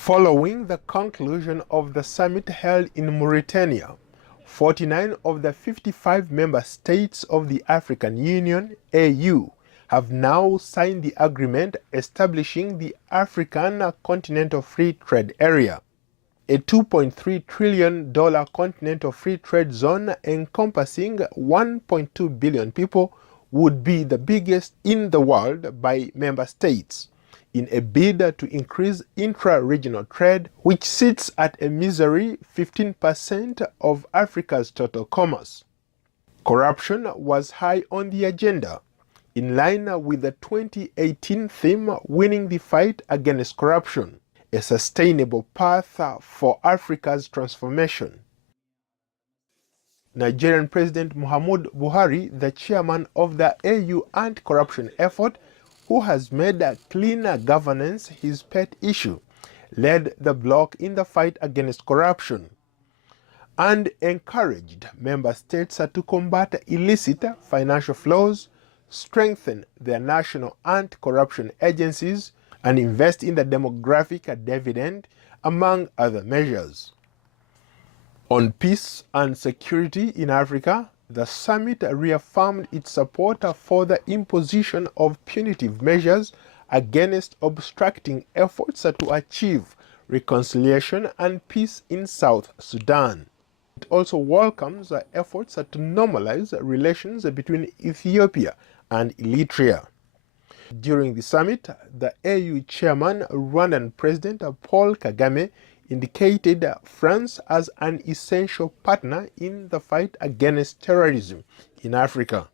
Following the conclusion of the summit held in Mauritania, 49 of the 55 member states of the African Union, AU, have now signed the agreement establishing the African Continental Free Trade Area. A $2.3 trillion continental free trade zone encompassing 1.2 billion people would be the biggest in the world by member states, in a bid to increase intra-regional trade, which sits at a measly 15% of Africa's total commerce. Corruption was high on the agenda, in line with the 2018 theme Winning the Fight Against Corruption, a sustainable path for Africa's transformation. Nigerian President Muhammadu Buhari, the chairman of the AU anti-corruption effort, who has made cleaner governance his pet issue, led the bloc in the fight against corruption and encouraged member states to combat illicit financial flows, strengthen their national anti-corruption agencies, and invest in the demographic dividend, among other measures. On peace and security in Africa, the summit reaffirmed its support for the imposition of punitive measures against obstructing efforts to achieve reconciliation and peace in South Sudan. It also welcomes efforts to normalize relations between Ethiopia and Eritrea. During the summit, the AU chairman, Rwandan President Paul Kagame, indicated France as an essential partner in the fight against terrorism in Africa,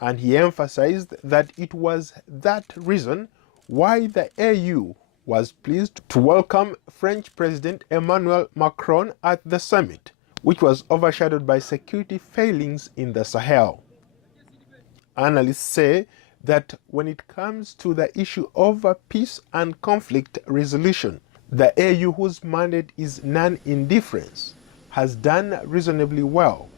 and he emphasized that it was that reason why the AU was pleased to welcome French President Emmanuel Macron at the summit, which was overshadowed by security failings in the Sahel. Analysts say that when it comes to the issue of peace and conflict resolution, the AU, whose mandate is non-indifference, has done reasonably well,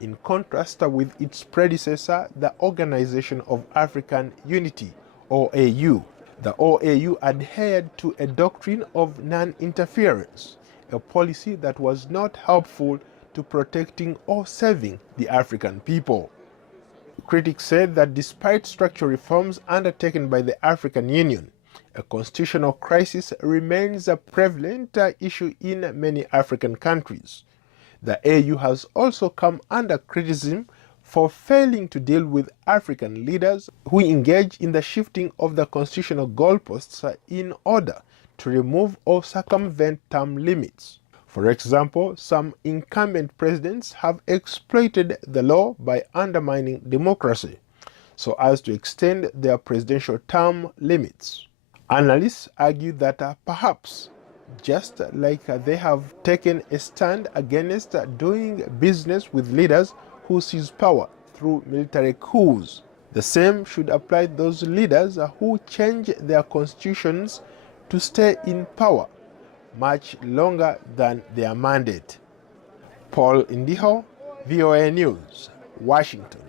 in contrast with its predecessor, the Organization of African Unity, OAU. The OAU adhered to a doctrine of non-interference, a policy that was not helpful to protecting or serving the African people. Critics said that despite structural reforms undertaken by the African Union, a constitutional crisis remains a prevalent issue in many African countries. The AU has also come under criticism for failing to deal with African leaders who engage in the shifting of the constitutional goalposts in order to remove or circumvent term limits. For example, some incumbent presidents have exploited the law by undermining democracy so as to extend their presidential term limits. Analysts argue that perhaps, just like they have taken a stand against doing business with leaders who seize power through military coups, the same should apply to those leaders who change their constitutions to stay in power much longer than their mandate. Paul Ndiho, VOA News, Washington.